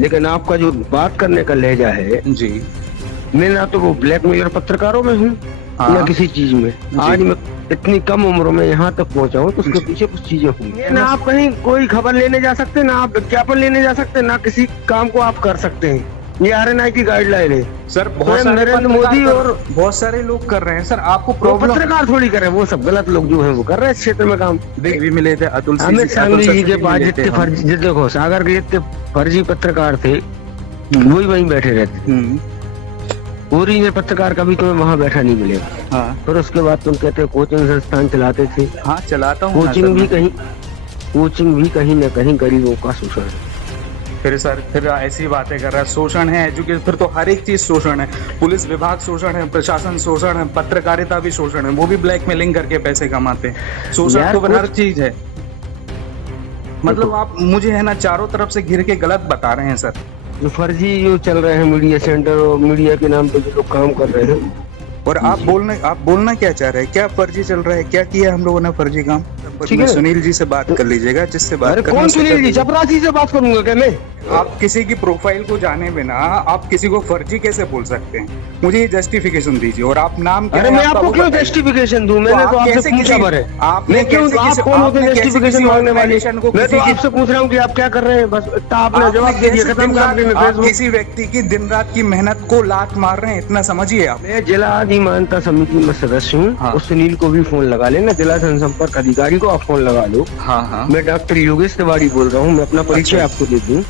लेकिन आपका जो बात करने का लहजा है जी। मैं ना तो वो ब्लैकमेलर पत्रकारों में हूँ हाँ। ना किसी चीज में। आज मैं इतनी कम उम्र में यहाँ तक पहुँचा हूँ तो उसके पीछे कुछ चीजें हुई। ना आप कहीं कोई खबर लेने जा सकते, ना आप विज्ञापन लेने जा सकते, ना किसी काम को आप कर सकते हैं। ये RNI की गाइडलाइन है सर। बहुत सारे नरेंद्र मोदी और बहुत सारे लोग कर रहे हैं सर। आपको वो प्रॉब्लम पत्रकार थोड़ी कर रहे हैं, वो सब गलत लोग जो हैं वो कर रहे हैं इस क्षेत्र में काम। भी मिले थे अतुल अमित सांघवी जी के पास जितने फर्जी, देखो सागर के जितने फर्जी पत्रकार थे वही वहीं बैठे रहते। ओरिजिनल पत्रकार कभी तुम्हें वहाँ बैठा नहीं मिलेगा। हाँ। फिर उसके बाद तुम कहते हो कोचिंग संस्थान चलाते थे। हाँ चलाता हूँ। कोचिंग भी कहीं न कहीं गरीबों का शोषण है। फिर सर फिर ऐसी बातें कर रहा है, शोषण है एजुकेशन, फिर तो हर एक चीज शोषण है। पुलिस विभाग शोषण है, प्रशासन शोषण है, पत्रकारिता भी शोषण है, वो भी ब्लैकमेलिंग करके पैसे कमाते हैं। शोषण तो हर चीज है। मतलब आप मुझे है ना चारों तरफ से घिर के गलत बता रहे हैं सर। जो फर्जी जो चल रहे हैं मीडिया सेंटर और मीडिया के नाम पे जो लोग काम कर रहे हैं, और आप बोलना क्या चाह रहे हैं? क्या फर्जी चल रहा है? क्या किया हम लोगों ने फर्जी काम? ठीक है। सुनील जी से बात कर लीजिएगा, जिससे बात अरे कौन सुनील जी? चपरासी से बात करूंगा क्या मैं? आप किसी की प्रोफाइल को जाने बिना आप किसी को फर्जी कैसे बोल सकते हैं? मुझे ये जस्टिफिकेशन दीजिए। और आप नाम क्या? अरे मैं आपको क्यों जस्टिफिकेशन दूं? मैंने तो आपसे पूछा भरे। आपने क्यों? आप कौन होते हैं जस्टिफिकेशन मांगने वाले? मैं तो आपसे पूछ रहा हूँ कि आप क्या कर रहे हैं, बस इतना आपने जवाब दे दिया, खत्म कर देंगे। आप किसी व्यक्ति की दिन रात की मेहनत को लात मार रहे हैं, इतना समझिए आप। मैं जिला अधिमानता समिति में सदस्य हूँ। हाँ। उस सुनील को भी फोन लगा लेना, जिला जनसंपर्क अधिकारी को आप फोन लगा लो। हाँ हाँ। मैं डॉक्टर योगेश तिवारी बोल रहा हूँ। मैं अपना परिचय आपको दे दूं।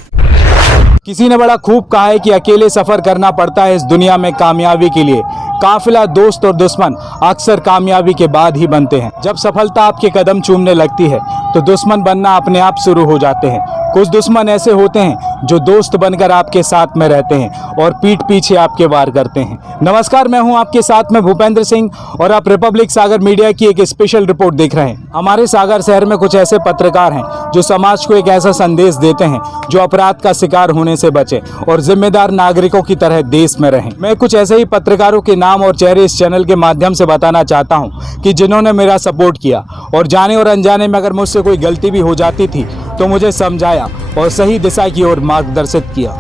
किसी ने बड़ा खूब कहा है कि अकेले सफर करना पड़ता है इस दुनिया में कामयाबी के लिए। काफिला, दोस्त और दुश्मन अक्सर कामयाबी के बाद ही बनते हैं। जब सफलता आपके कदम चूमने लगती है तो दुश्मन बनना अपने आप शुरू हो जाते हैं। कुछ दुश्मन ऐसे होते हैं जो दोस्त बनकर आपके साथ में रहते हैं और पीठ पीछे आपके वार करते हैं। नमस्कार, मैं हूं आपके साथ में भूपेंद्र सिंह और आप रिपब्लिक सागर मीडिया की एक स्पेशल रिपोर्ट देख रहे हैं। हमारे सागर शहर में कुछ ऐसे पत्रकार हैं जो समाज को एक ऐसा संदेश देते हैं जो अपराध का शिकार होने से बचे और जिम्मेदार नागरिकों की तरह देश में रहें। मैं कुछ ऐसे ही पत्रकारों के नाम और चेहरे इस चैनल के माध्यम से बताना चाहता हूं कि जिन्होंने मेरा सपोर्ट किया और जाने और अनजाने में अगर मुझसे कोई गलती भी हो जाती थी तो मुझे समझाया और सही दिशा की ओर मार्गदर्शित किया।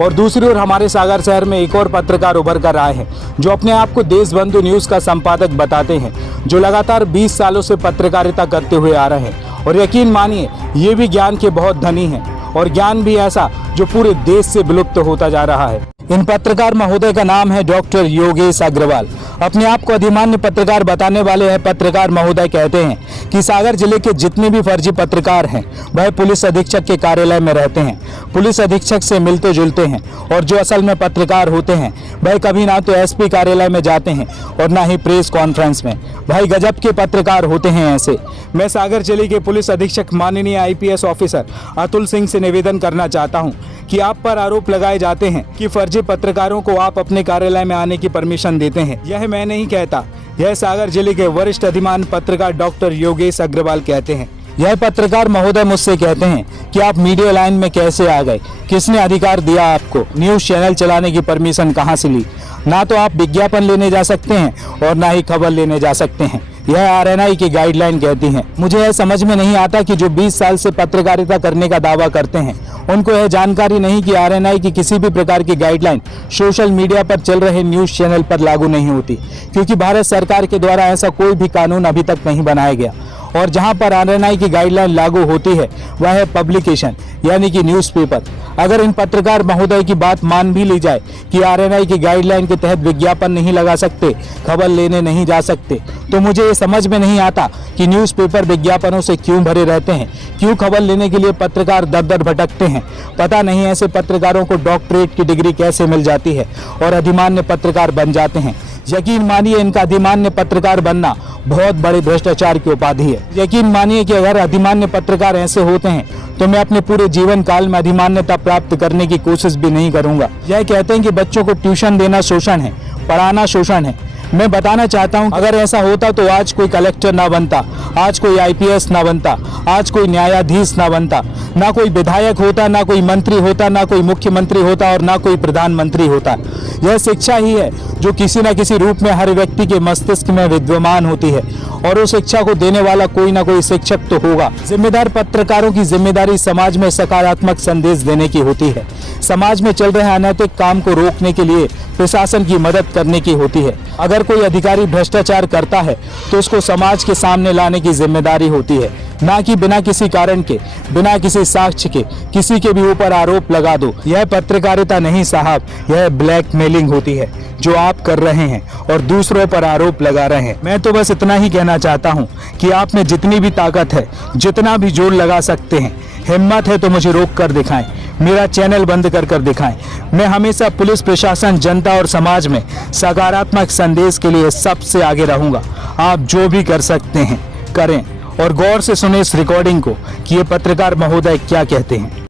और दूसरी ओर हमारे सागर शहर में एक और पत्रकार उभर कर आए हैं जो अपने आप को देशबंधु न्यूज़ का संपादक बताते हैं, जो लगातार 20 सालों से पत्रकारिता करते हुए आ रहे हैं। और यकीन मानिए ये भी ज्ञान के बहुत धनी हैं और ज्ञान भी ऐसा जो पूरे देश से विलुप्त होता जा रहा है। इन पत्रकार महोदय का नाम है डॉक्टर योगेश अग्रवाल। अपने आप को अधिमान्य पत्रकार बताने वाले हैं पत्रकार महोदय कहते हैं कि सागर जिले के जितने भी फर्जी पत्रकार हैं वह पुलिस अधीक्षक के कार्यालय में रहते हैं, पुलिस अधीक्षक से मिलते जुलते हैं, और जो असल में पत्रकार होते हैं वह कभी ना तो SP कार्यालय में जाते हैं और ना ही प्रेस कॉन्फ्रेंस में। भाई गजब के पत्रकार होते हैं ऐसे। मैं सागर जिले के पुलिस अधीक्षक माननीय IPS ऑफिसर अतुल सिंह से निवेदन करना चाहता हूं कि आप पर आरोप लगाए जाते हैं कि फर्जी पत्रकारों को आप अपने कार्यालय में आने की परमिशन देते हैं। यह मैं नहीं कहता, यह सागर जिले के वरिष्ठ अधिमान्य पत्रकार डॉक्टर योगेश अग्रवाल कहते हैं। यह पत्रकार महोदय मुझसे कहते हैं कि आप मीडिया लाइन में कैसे आ गए, किसने अधिकार दिया आपको, न्यूज़ चैनल चलाने की परमिशन कहां से ली? ना तो आप विज्ञापन लेने जा सकते हैं और ना ही खबर लेने जा सकते हैं, यह RNI की गाइडलाइन कहती है। मुझे यह समझ में नहीं आता कि जो 20 साल से पत्रकारिता करने का दावा करते हैं उनको यह जानकारी नहीं कि RNI की किसी भी प्रकार की गाइडलाइन सोशल मीडिया पर चल रहे न्यूज़ चैनल पर लागू नहीं होती, क्योंकि भारत सरकार के द्वारा ऐसा कोई भी कानून अभी तक नहीं बनाया गया। और जहां पर RNI की गाइडलाइन लागू होती है वह है पब्लिकेशन यानी कि न्यूज़पेपर। अगर इन पत्रकार महोदय की बात मान भी ली जाए कि RNI की गाइडलाइन के तहत विज्ञापन नहीं लगा सकते, खबर लेने नहीं जा सकते, तो मुझे ये समझ में नहीं आता कि न्यूज़पेपर विज्ञापनों से क्यों भरे रहते हैं, क्यों खबर लेने के लिए पत्रकार दर दर भटकते हैं। पता नहीं ऐसे पत्रकारों को डॉक्टरेट की डिग्री कैसे मिल जाती है और अधिमान्य पत्रकार बन जाते हैं। यकीन मानिए इनका अधिमान्य पत्रकार बनना बहुत बड़े भ्रष्टाचार की उपाधि है। यकीन मानिए कि अगर अधिमान्य पत्रकार ऐसे होते हैं तो मैं अपने पूरे जीवन काल में अधिमान्यता प्राप्त करने की कोशिश भी नहीं करूंगा। यह कहते हैं कि बच्चों को ट्यूशन देना शोषण है, पढ़ाना शोषण है। मैं बताना चाहता हूं अगर ऐसा होता तो आज कोई कलेक्टर ना बनता, आज कोई IPS ना बनता, आज कोई न्यायाधीश ना बनता, ना कोई विधायक होता, ना कोई मंत्री होता, ना कोई मुख्यमंत्री होता और ना कोई प्रधानमंत्री होता। यह शिक्षा ही है जो किसी न किसी रूप में हर व्यक्ति के मस्तिष्क में विद्यमान होती है और उस शिक्षा को देने वाला कोई ना कोई शिक्षक तो होगा। जिम्मेदार पत्रकारों की जिम्मेदारी समाज में सकारात्मक संदेश देने की होती है। समाज में चल रहे अनैतिक काम को रोकने के लिए प्रशासन की मदद करने की होती है। अगर कोई अधिकारी भ्रष्टाचार करता है तो उसको समाज के सामने लाने की जिम्मेदारी होती है, ना कि बिना किसी कारण के, बिना किसी साक्ष्य के किसी के भी ऊपर आरोप लगा दो। यह पत्रकारिता नहीं साहब, यह ब्लैकमेलिंग होती है जो आप कर रहे हैं और दूसरों पर आरोप लगा रहे हैं। मैं तो बस इतना ही कहना चाहता हूं कि आप में जितनी भी ताकत है, जितना भी जोर लगा सकते हैं, हिम्मत है तो मुझे रोक कर दिखाएं, मेरा चैनल बंद कर दिखाएं। मैं हमेशा पुलिस प्रशासन, जनता और समाज में सकारात्मक संदेश के लिए सबसे आगे रहूंगा। आप जो भी कर सकते हैं करें और गौर से सुने इस रिकॉर्डिंग को कि ये पत्रकार महोदय क्या कहते हैं।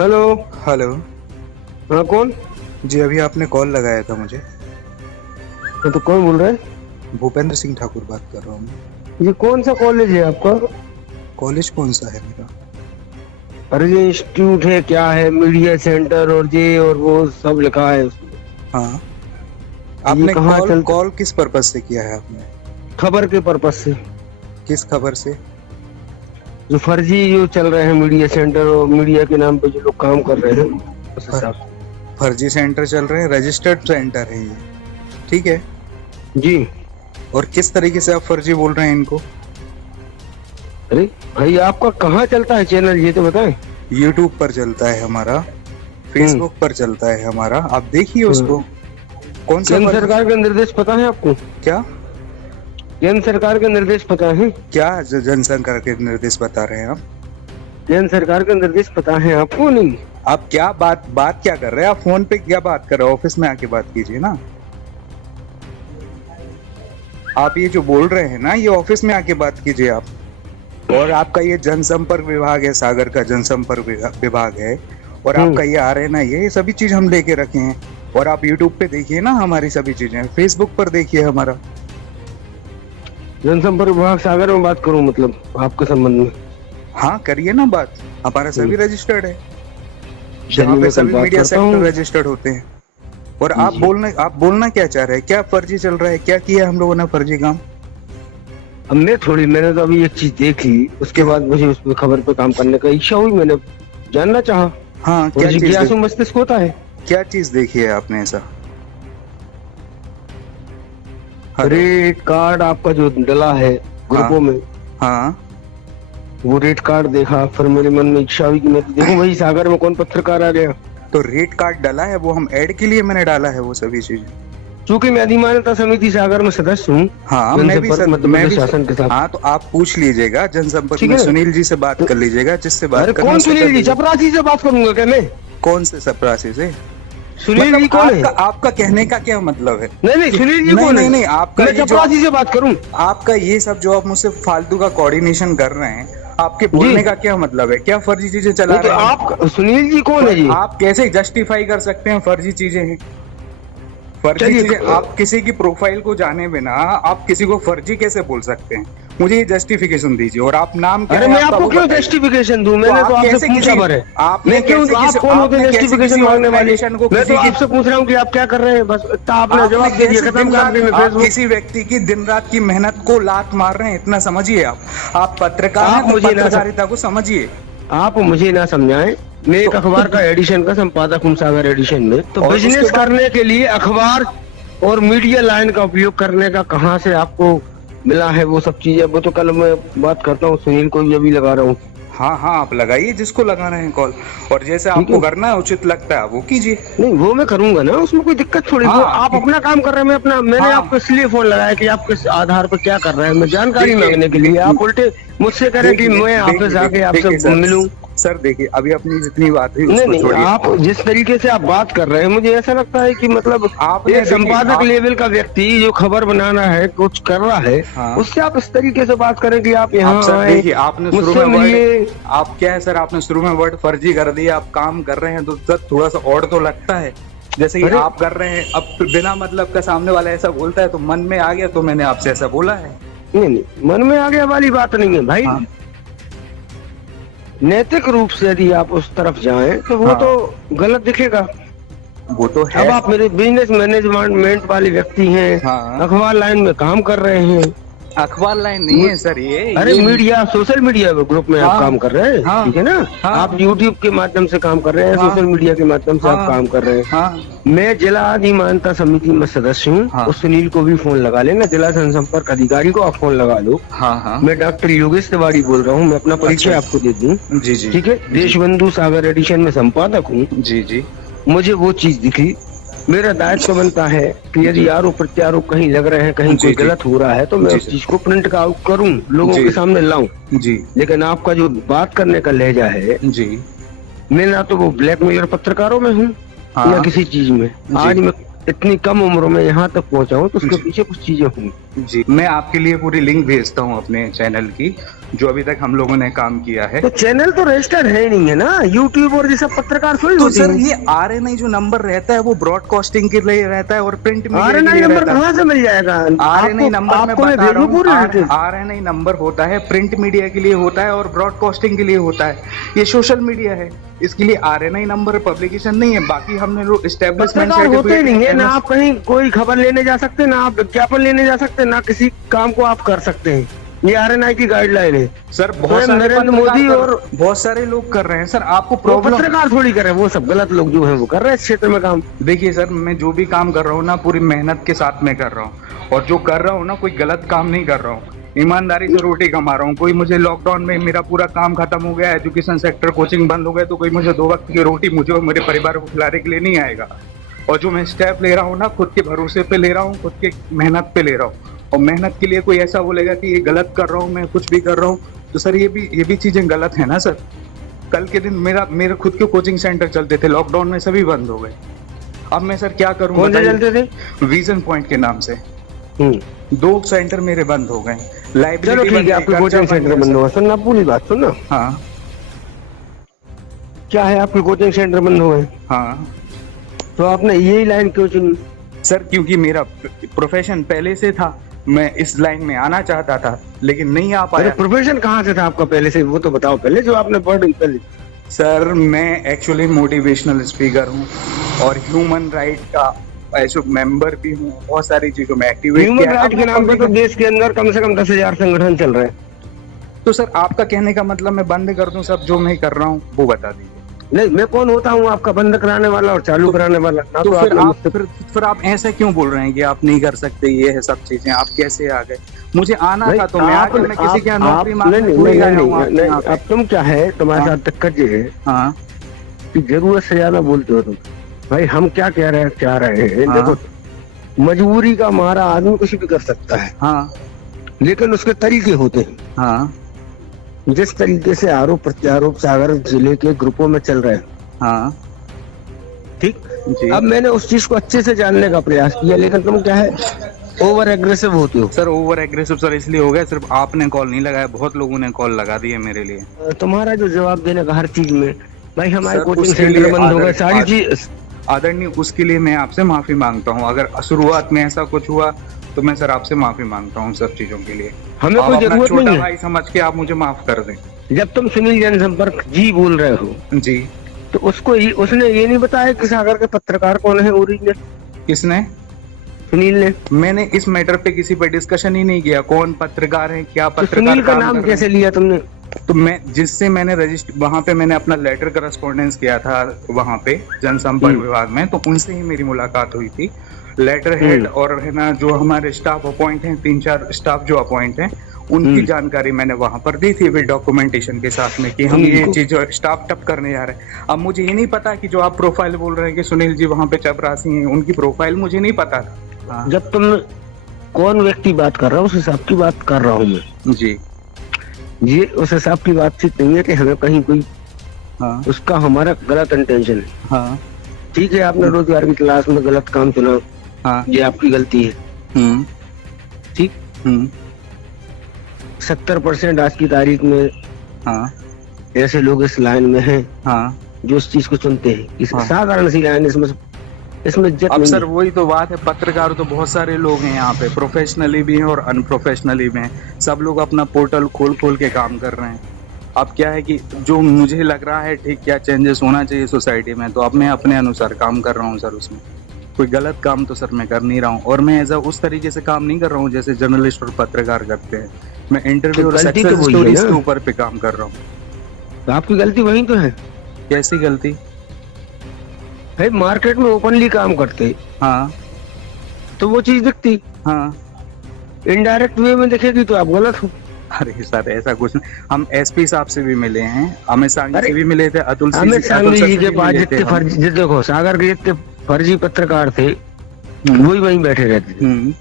हेलो। हेलो। हाँ, कौन? जी, अभी आपने कॉल लगाया था मुझे। तो कौन बोल रहा है? भूपेंद्र सिंह ठाकुर बात कर रहा हूँ। ये कौन सा कॉलेज है आपका? कॉलेज कौन सा है मेरा? अरे ये इंस्टीट्यूट है क्या है? मीडिया सेंटर और ये और वो सब लिखा है उसमें। हाँ, आपने कहाँ कॉल किस पर्पज से किया है आपने? खबर के पर्पज से। किस खबर से? जो फर्जी जो चल रहे हैं मीडिया सेंटर और मीडिया के नाम पे जो लोग काम कर रहे हैं उस हिसाब से। फर्जी सेंटर चल रहे हैं, रजिस्टर्ड सेंटर है ये, ठीक है जी। और किस तरीके से आप फर्जी बोल रहे हैं इनको? अरे भाई, आपका कहाँ चलता है चैनल ये तो बताएं। यूट्यूब पर चलता है हमारा, फेसबुक पर चलता है हमारा, आप देखिए उसको। कौन सा केंद्र सरकार के निर्देश पता है आपको? क्या केंद्र सरकार के निर्देश पता है? क्या जनसंख्या के निर्देश बता रहे हैं आप? केंद्र सरकार के निर्देश पता है आपको? नहीं। आप क्या बात क्या कर रहे हैं? आप फोन पे क्या बात कर रहे हो? ऑफिस में आके बात कीजिए ना। आप ये जो बोल रहे हैं ना, ये ऑफिस में आके बात कीजिए आप। और आपका ये जनसंपर्क विभाग है, सागर का जनसंपर्क विभाग है, और आपका ये आ रहे हैं ना, ये सभी चीज हम लेके रखे हैं। और आप यूट्यूब पे देखिए ना हमारी सभी चीजें, फेसबुक पर देखिए हमारा। जनसंपर्क विभाग सागर में बात करूं मतलब आपके संबंध में? हाँ, करिए ना बात, हमारा सभी रजिस्टर्ड है, जहाँ पे सभी मीडिया सेक्टर रजिस्टर्ड होते हैं। और आप बोलना क्या चाह रहे हैं? क्या फर्जी चल रहा है? क्या किया हम लोगों ने फर्जी काम? अब मैंने तो अभी एक चीज देख ली, उसके बाद मुझे उस खबर पे काम करने का इच्छा हुई, मैंने जानना चाहा। हाँ, क्या चीज? जिज्ञासु मस्तिष्क होता है। क्या चीज देखी है आपने ऐसा? रेड कार्ड आपका जो डला है ग्रुपों में, हाँ, वो रेड कार्ड देखा, फिर मेरे मन में इच्छा हुई कि मैं देखूं भाई सागर में कौन पत्रकार आ गया। तो रेड कार्ड डला है, वो हम ऐड के लिए मैंने डाला है वो सभी चीजें। चूंकि मैं अधिमानता समिति सागर में सदस्य हूँ। हाँ, मैं भी शासन के साथ। हाँ, तो आप पूछ लीजिएगा जनसंपर्क में, सुनील जी से बात कर लीजिएगा, जिससे बात करना। कौन सुनील जी? चपरासी से बात करूंगा क्या मैं? कौन से चपरासी से? सुनील जी कौन है? आपका कहने का क्या मतलब है? नहीं, सुनील जी कौन है? नहीं, आपका चपरासी से बात करूं? आपका ये सब जो आप मुझसे फालतू का कोऑर्डिनेशन कर रहे हैं, आपके बोलने का क्या मतलब है? क्या फर्जी चीजें चला रहे हैं आप? सुनील जी कौन है जी? आप कैसे जस्टिफाई कर सकते हैं फर्जी चीजें हैं? फर्जी चीजें, आप किसी की प्रोफाइल को जाने बिना आप किसी को फर्जी कैसे बोल सकते हैं? मुझे ये जस्टिफिकेशन दीजिए। और आप नाम क्या? अरे मैं आपको क्यों जस्टिफिकेशन दूं? मैंने तो आपसे पूछा है। मैं क्यों? आप कौन होते हैं जस्टिफिकेशन मांगने वाले? मैं तो आपसे पूछ रहा हूँ कि आप क्या कर रहे हैं, बस आपने जवाब दे दिया, खत्म कर देंगे। आप किसी व्यक्ति की दिन रात की मेहनत को लात मार रहे हैं, इतना समझिए। आप पत्रकार हैं, तो पत्रकारिता को समझिए। आप मुझे ना समझाएं, मैं एक अखबार का एडिशन का संपादक हूँ सागर एडिशन में। तो बिजनेस करने के लिए अखबार और मीडिया लाइन का उपयोग करने का कहाँ से आपको मिला है वो सब चीजें? वो तो कल मैं बात करता हूँ, सुनील को ये भी लगा रहा हूँ। हाँ, आप लगाइए जिसको लगा रहे हैं कॉल, और जैसे आपको करना है, उचित लगता है वो कीजिए। नहीं, वो मैं करूंगा ना, उसमें कोई दिक्कत थोड़ी। आप अपना काम कर रहे हैं, मैं अपना। मैंने आपको इसलिए फोन लगाया कि आप किस आधार पर क्या कर रहे हैं, मैं जानकारी मांगने के लिए। आप उल्टे मुझसे करें कि मैं ऑफिस आके आपसे मिलूं। सर देखिए, अभी अपनी जितनी बात हुई नहीं, आप जिस तरीके से आप बात कर रहे हैं, मुझे ऐसा लगता है कि मतलब एक संपादक लेवल का व्यक्ति जो खबर बनाना है, कुछ कर रहा है, उससे आप इस तरीके से बात करें कि आप यहाँ देखिए, आपने शुरू में आप क्या है सर, आपने शुरू में वर्ड फर्जी कर दिया। आप काम कर रहे हैं तो सर थोड़ा सा और तो लगता है, जैसे कि आप कर रहे हैं। अब बिना मतलब का सामने वाला ऐसा बोलता है तो मन में आ गया, तो मैंने आपसे ऐसा बोला है। नहीं, मन में आ गया वाली बात नहीं है भाई। नैतिक रूप से यदि आप उस तरफ जाएं तो वो हाँ। तो गलत दिखेगा। वो तो है। अब आप मेरे बिजनेस मैनेजमेंट वाले व्यक्ति हैं, हाँ। अखबार लाइन में काम कर रहे हैं। अखबार लाइन नहीं है सर ये। अरे ये मीडिया, सोशल मीडिया ग्रुप में आप हाँ। काम कर रहे हैं, हाँ। ठीक है ना? हाँ। आप यूट्यूब के माध्यम से काम कर रहे हैं, हाँ। सोशल मीडिया के माध्यम से आप हाँ। काम कर रहे हैं। हाँ मैं जिला अधिमानता समिति में सदस्य हूँ। हाँ। उस सुनील को भी फोन लगा लेना, जिला जनसंपर्क अधिकारी को आप फोन लगा लो। हाँ हाँ मैं डॉक्टर योगेश तिवारी बोल रहा हूँ, मैं अपना परिचय अच्छा। आपको दे दूं, जी जी ठीक है? देशबंधु सागर एडिशन में संपादक हूँ। जी जी मुझे वो चीज दिखी, मेरा दायित्व बनता है कि यदि आरोप प्रत्यारोप कहीं लग रहे हैं, कहीं जी, कोई जी। गलत हो रहा है तो मैं जी, उस जी। चीज को प्रिंट आउट करूं, लोगों जी। के सामने लाऊं। जी लेकिन आपका जो बात करने का लहजा है, जी मैं ना तो वो ब्लैकमेलर पत्रकारों में हूँ हाँ। या किसी चीज में। आज मैं इतनी कम उम्र में यहाँ तक पहुँचा हूँ तो उसके जी। पीछे कुछ चीजें हुई। जी मैं आपके लिए पूरी लिंक भेजता हूँ अपने चैनल की, जो अभी तक हम लोगों ने काम किया है। तो चैनल तो रजिस्टर्ड है ही नहीं है ना, यूट्यूब और ये सब पत्रकार थोड़ी तो होती सर हैं। ये RNI जो नंबर रहता है वो ब्रॉडकास्टिंग के लिए रहता है और प्रिंट मीडिया के RNI लिए नंबर रहता है। कहाँ से मिल जाएगा? RNI नंबर मैं आपको मैं बता रहा भेजूं पूरी हूँ। डिटेल? RNI नंबर होता है, प्रिंट मीडिया के लिए होता है और ब्रॉडकास्टिंग के लिए होता है। ये सोशल मीडिया है, इसके लिए RNI नंबर पब्लिकेशन नहीं है। बाकी हमने लोग एस्टेब्लिशमेंट पत्रकार होते नहीं है ना, आप कहीं कोई खबर लेने जा सकते, ना आप विज्ञापन लेने जा सकते, ना किसी काम को आप कर सकते हैं। ये RNI की गाइडलाइन है। सर बहुत स्वयं सारे नरेंद्र मोदी और बहुत सारे लोग कर रहे हैं सर। आपको वो प्रॉब्लम पत्रकार थोड़ी कर रहे हैं, वो सब गलत लोग जो हैं वो कर रहे हैं इस क्षेत्र में काम। देखिए सर, मैं जो भी काम कर रहा हूँ ना पूरी मेहनत के साथ में कर रहा हूँ, और जो कर रहा हूँ ना कोई गलत काम नहीं कर रहा हूँ, ईमानदारी से रोटी कमा रहा हूँ। कोई मुझे लॉकडाउन में मेरा पूरा काम खत्म हो गया, एजुकेशन सेक्टर कोचिंग बंद हो गया, तो कोई मुझे 2 वक्त की रोटी मुझे और मेरे परिवार को खिलाने के लिए नहीं आएगा। और जो मैं स्टेप ले रहा हूँ ना, खुद के भरोसे पे ले रहा हूँ, खुद के मेहनत पे ले रहा हूँ। और मेहनत के लिए कोई ऐसा बोलेगा कि ये गलत कर रहा हूँ, मैं कुछ भी कर रहा हूँ, तो सर ये भी चीजें गलत है ना सर। कल के दिन मेरे खुद के कोचिंग सेंटर चलते थे, लॉकडाउन में सभी बंद हो गए। अब मैं सर क्या करूँ? कौन से चलते थे? विजन पॉइंट के नाम से 2 सेंटर मेरे बंद हो गए। चलो लाइब्रेरी ठीक है, आपके कोचिंग सेंटर बंद हुआ। सुनना पूरी बात सुनना। हाँ क्या है, आपके कोचिंग सेंटर बंद हो गए हाँ तो आपने यही लाइन क्यों चुनी? सर, क्योंकि मेरा प्रोफेशन पहले से था, मैं इस लाइन में आना चाहता था लेकिन नहीं आ अरे पाया। प्रोफेशन कहाँ से था आपका पहले से, वो तो बताओ पहले, जो आपने पढ़ पहले। सर मैं एक्चुअली मोटिवेशनल स्पीकर हूँ और ह्यूमन राइट का ऐसे मेंबर भी हूँ। बहुत सारी चीजों में एक्टिवेट ह्यूमन राइट के नाम पे तो देश के अंदर कम से कम 10,000 संगठन चल रहे हैं। तो सर आपका कहने का मतलब मैं बंद कर दूं सब जो मैं कर रहा हूँ वो बता दीजिए। नहीं, मैं कौन होता हूँ आपका बंद कराने वाला और चालू कराने वाला? ना तो फिर आपने आप मुझसे- फिर आप ऐसे क्यों बोल रहे हैं कि आप नहीं कर सकते? ये है सब चीजें, आप कैसे आ गए? मुझे आना नहीं, था तो मैं आ गया। मैं किसी के यहाँ नौकरी मांगने नहीं, थोड़ी नहीं, आया नहीं, हूँ आपके नहीं, यहाँ पे। अब तुम क्या है, तुम्हारे हाँ। साथ दिक्कत ये है हाँ कि जरूरत से ज्यादा बोलते हो तुम। भाई हम क्या कह रहे हैं, चाह रहे हैं, हाँ। देखो मजबूरी का मारा आदमी कुछ भी कर सकता है, हाँ लेकिन उसके तरीके होते हैं। हाँ जिस तरीके से आरोप प्रत्यारोप सागर जिले के ग्रुपों में चल रहे हैं, हाँ ठीक। जी। अब मैंने उस चीज को अच्छे से जानने का प्रयास किया, लेकिन तुम क्या है, ओवर एग्रेसिव होते हो। सर ओवर एग्रेसिव सर इसलिए हो गया, सिर्फ आपने कॉल नहीं लगाया, बहुत लोगों ने कॉल लगा दी है मेरे लिए। तुम्हारा जो जवाब देने का हर चीज में, भाई हमारे सर, कोचिंग उसके सेंटर लिए बंद हो गए, आदर- सारी आदर- चीज। आदरणीय, उसके लिए मैं आपसे माफी मांगता हूँ। अगर शुरुआत में ऐसा कुछ हुआ तो मैं सर आपसे माफी मांगता हूँ सब चीजों के लिए। हमें आप कोई अपना जरूरत छोटा नहीं है। भाई समझ के आप मुझे माफ कर दें। जब तुम सुनील जनसंपर्क जी बोल रहे हो जी। तो उसने ये नहीं बताया कि सागर के पत्रकार कौन है ओरिजिनल? किसने? सुनील ने। मैंने इस मैटर पे किसी पे डिस्कशन ही नहीं किया, कौन पत्रकार है, क्या तो पत्रकार सुनील का काम नाम कर रहे कैसे हैं। लिया तुमने? तो मैं जिससे मैंने रजिस्टर वहाँ पे मैंने अपना लेटर करस्पॉन्डेंस किया था वहाँ पे जनसंपर्क विभाग में, तो उनसे ही मेरी मुलाकात हुई थी। लेटर हेड और है ना जो हमारे स्टाफ अपॉइंट हैं, 3-4 स्टाफ जो अपॉइंट हैं, उनकी जानकारी मैंने वहां पर दी थी विद डॉक्यूमेंटेशन के साथ में कि हम ये चीज स्टाफ टप करने जा रहे हैं। अब मुझे ये नहीं पता कि जो आप प्रोफाइल बोल रहे हैं कि सुनील जी वहां पे चपरासी हैं, उनकी प्रोफाइल मुझे नहीं पता था। हाँ। जब तुम कौन व्यक्ति बात कर रहा हो उस हिसाब की बात कर रहा हूँ मैं। जी। ये उस हिसाब की बातचीत नहीं है कि हमें कहीं कोई हाँ उसका हमारा गलत इंटेंशन है। हाँ ठीक है, आपने रोजगार की तलाश में गलत काम चुना, हाँ। ये आपकी गलती है, ठीक। 70% आज की तारीख में हाँ ऐसे लोग इस लाइन में हैं हाँ। जो इस चीज को चुनते हैं। इस हाँ। साधारण सी लाइन, इसमें इज्जत अब नहीं सर है। वही तो बात है, पत्रकार तो बहुत सारे लोग हैं यहाँ पे, प्रोफेशनली भी हैं और अनप्रोफेशनली भी हैं। सब लोग अपना पोर्टल खोल खोल के काम कर रहे हैं। अब क्या है कि जो मुझे लग रहा है ठीक क्या चेंजेस होना चाहिए सोसाइटी में, तो अब मैं अपने अनुसार काम कर रहा हूँ सर। उसमें कोई गलत काम तो सर मैं कर नहीं रहा हूँ, और मैं ऐसा उस तरीके से काम नहीं कर रहा हूँ जैसे जर्नलिस्ट और पत्रकार करते हैं। मैं इंटरव्यू तो और गलती सक्सेस तो वही है स्टोरीज ना। के ऊपर पे काम कर रहा हूँ। तो आपकी गलती वही तो है कैसी गलती? भाई, मार्केट में ओपनली काम करते हाँ तो वो चीज दिखती, हाँ। इनडायरेक्ट वे में दिखेगी तो आप गलत हो। अरे सर ऐसा कुछ नहीं, हम एसपी साहब से भी मिले हैं, अमित सांघी अरे, से भी मिले थे, अतुल अमित सांघी सर जी से के भी पास मिले जितने थे हम। फर्जी, देखो सागर के जितने फर्जी पत्रकार थे वही वहीं बैठे रहते थे।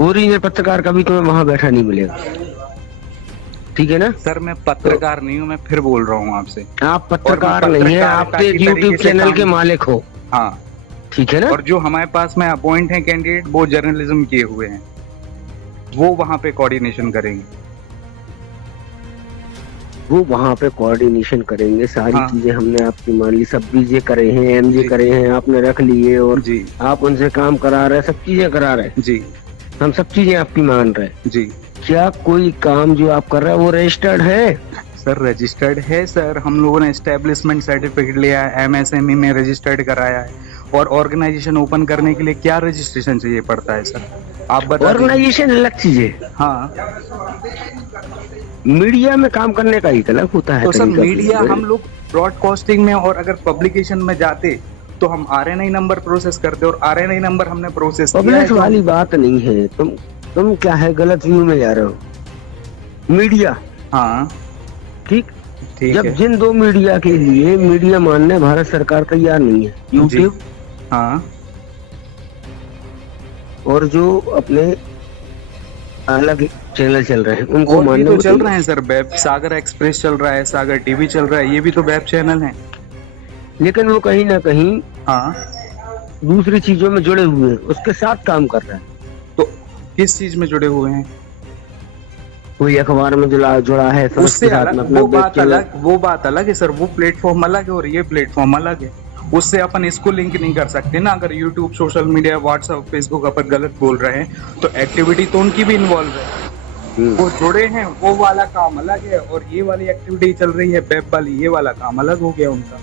ओरिजिनल पत्रकार कभी तुम्हें वहां बैठा नहीं मिलेगा, ठीक है ना। सर मैं पत्रकार नहीं हूँ, मैं फिर बोल रहा हूँ आपसे। आप पत्रकार और मैं नहीं है, पत्रकारिता आप एक की यूट्यूब तरीके से चैनल काम- के मालिक हो, हाँ, ठीक है ना। और जो हमारे पास में अपॉइंट है कैंडिडेट, वो जर्नलिज्म किए हुए हैं, वो वहाँ पे कोऑर्डिनेशन करेंगे। वो वहाँ पे कोऑर्डिनेशन करेंगे, सारी हाँ। चीजें हमने आपकी मान ली, सब बीजे करे हैं, एमजे जी। करे हैं, आपने रख लिए और जी आप उनसे काम करा रहे, सब चीजें करा रहे, जी हम सब चीजें आपकी मान रहे। जी। क्या कोई काम जो आप कर रहे हैं वो रजिस्टर्ड है? सर रजिस्टर्ड है सर, हम लोगों ने एस्टेब्लिशमेंट सर्टिफिकेट लिया है, एमएसएमई में रजिस्टर्ड कराया है। और ऑर्गेनाइजेशन ओपन करने के लिए क्या रजिस्ट्रेशन चाहिए पड़ता है सर, आप बता दीजिए। ऑर्गेनाइजेशन अलग चीज है, हाँ, मीडिया में काम करने का ही अलग होता है तो सर तरीका। मीडिया हम लोग ब्रॉडकास्टिंग में, और अगर पब्लिकेशन में जाते तो हम आरएनआई नंबर प्रोसेस करते, और आरएनआई नंबर हमने प्रोसेस किया है। पब्लिश तो वाली बात नहीं है, तुम क्या है, गलत व्यू में जा रहे हो। मीडिया, हाँ ठीक, ठीक जब है। जिन दो मीडिया के लिए मीडिया मानने भारत सरकार तैयार नहीं है, यूट्यूब हाँ और जो अपने अलग चैनल चल रहे हैं उनको और भी मानने तो को चल तैयार- रहे हैं सर, वेब सागर एक्सप्रेस चल रहा है, सागर टीवी चल रहा है, ये भी तो वेब चैनल है। लेकिन वो कहीं ना कहीं हाँ, दूसरी चीजों में जुड़े हुए हैं, उसके साथ काम कर रहे हैं। तो किस चीज में जुड़े हुए हैं? कोई अखबार में जुड़ा है, फिर उससे उसके साथ अलग में अपना वो वेब बात चैनल- अलग, वो बात अलग है सर, वो प्लेटफॉर्म अलग है और ये प्लेटफॉर्म अलग है। उससे अपन इसको लिंक नहीं कर सकते ना। अगर YouTube, social media, WhatsApp, Facebook अपन गलत बोल रहे हैं तो एक्टिविटी तो उनकी भी इन्वॉल्व है, वो जुड़े हैं, वो वाला काम अलग है, और ये वाली एक्टिविटी चल रही है वेब वाली, ये वाला काम अलग हो गया उनका।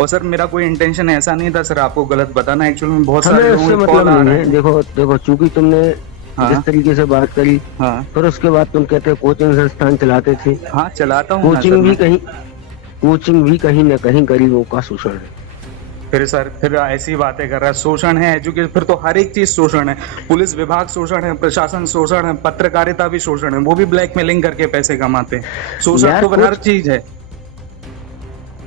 और सर मेरा कोई इंटेंशन ऐसा नहीं था सर आपको गलत बताना, एक्चुअली में बहुत हमें सारे उससे लोगों को कॉल मतलब आ नहीं रहे है। हैं। देखो चूंकि तुमने हाँ। जिस तरीके से बात करी, हाँ फिर उसके बाद तुम कहते हो कोचिंग संस्थान चलाते थे। हाँ चलाता हूँ ना सर कोचिंग भी मैं। कहीं न कहीं गरीबों का शोषण है। फिर सर फिर ऐसी बातें कर रहा है, शोषण है, एजुकेशन, फिर तो हर एक चीज शोषण है। पुलिस विभाग शोषण है, प्रशासन शोषण है, पत्रकारिता भी शोषण है, वो भी ब्लैकमेलिंग करके पैसे कमाते हैं। शोषण यार, तो हर कुछ- चीज है।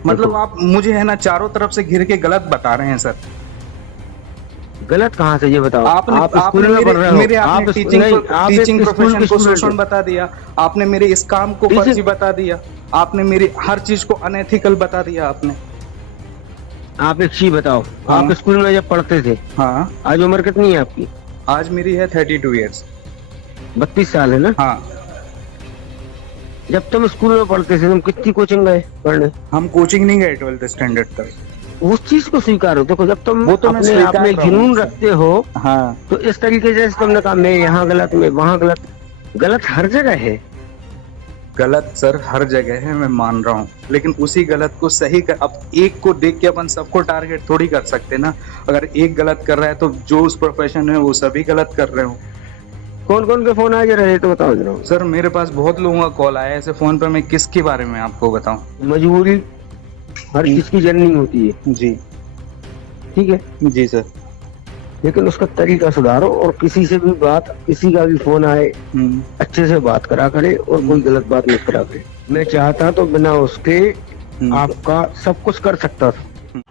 मतलब आप मुझे है ना चारों तरफ से घिर के गलत बता रहे हैं सर। गलत कहाँ से ये बताओ? आपने आप स्कूल में पढ़ रहे हो, मेरे आप आपने नहीं, आप एक टीचिंग स्कूल प्रोफेशन के को स्टूडेंट शोषण हो। बता दिया, आपने मेरे इस काम को टीचिंग- फर्जी बता दिया, आपने मेरी हर चीज को अनएथिकल बता दिया आपने। आप एक चीज बताओ, हाँ। आप स्कूल में जब पढ़ते थे, हाँ, आज उम्र कितनी है आपकी? आज मेरी है 32 ईयर्स। 32 साल है ना? हाँ, जब तुम स्कूल में पढ़ते थे तुम कितनी कोचिंग गए पढ़ने? हम कोचिंग नहीं गए 12th स्टैंडर्ड तक। उस चीज को स्वीकारो। देखो जब तुम वो तो मैं अपने आप स्वीकार में रहा हूँ जुनून सर। रखते हो हाँ, तो इस तरीके से तुमने कहा मैं यहाँ गलत, मैं वहाँ गलत, गलत हर जगह है। गलत सर हर जगह है, मैं मान रहा हूँ, लेकिन उसी गलत को सही कर, अब एक को देख के अपन सबको टारगेट थोड़ी कर सकते ना। अगर एक गलत कर रहा है तो जो उस प्रोफेशन में वो सभी गलत कर रहे हो। कौन कौन के फोन आ जा रहे हैं तो बताओ जरा। सर मेरे पास बहुत लोगों का कॉल आया है ऐसे फोन पे, मैं किसके बारे में आपको बताऊं। मजबूरी हर चीज की जननी होती है, जी ठीक है, जी सर। लेकिन उसका तरीका सुधारो और किसी से भी बात, किसी का भी फोन आए अच्छे से बात करा करे और कोई गलत बात मत करा करे। मैं चाहता तो बिना उसके आपका सब कुछ कर सकता था।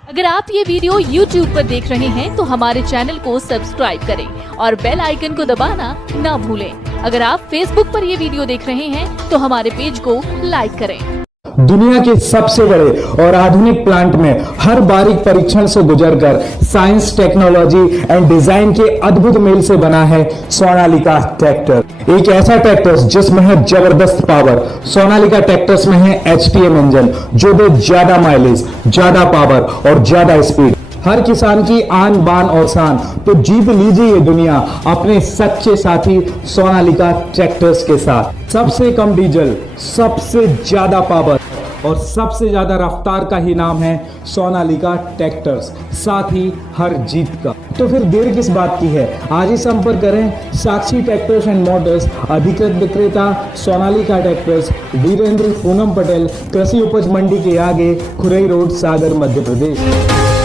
अगर आप ये वीडियो YouTube पर देख रहे हैं तो हमारे चैनल को सब्सक्राइब करें और बेल आइकन को दबाना ना भूलें। अगर आप Facebook पर ये वीडियो देख रहे हैं तो हमारे पेज को लाइक करें। दुनिया के सबसे बड़े और आधुनिक प्लांट में हर बारीक परीक्षण से गुजरकर साइंस, टेक्नोलॉजी एंड डिजाइन के अद्भुत मेल से बना है सोनालिका ट्रैक्टर। एक ऐसा ट्रैक्टर जिसमें है जबरदस्त पावर। सोनालिका ट्रैक्टर्स में है HTM इंजन जो दे ज्यादा माइलेज, ज्यादा पावर और ज्यादा स्पीड। हर किसान की आन बान और शान। तो जीत लीजिए ये दुनिया अपने सच्चे साथी सोनालिका ट्रैक्टर्स के साथ। सबसे कम डीजल, सबसे ज्यादा पावर और सबसे ज्यादा रफ्तार का ही नाम है सोनालिका ट्रैक्टर्स, साथ ही हर जीत का। तो फिर देर किस बात की है, आज ही संपर्क करें साक्षी ट्रैक्टर्स एंड मोटर्स, अधिकृत विक्रेता सोनालिका ट्रैक्टर्स, वीरेंद्र पूनम पटेल, कृषि उपज मंडी के आगे, खुरई रोड, सागर, मध्य प्रदेश।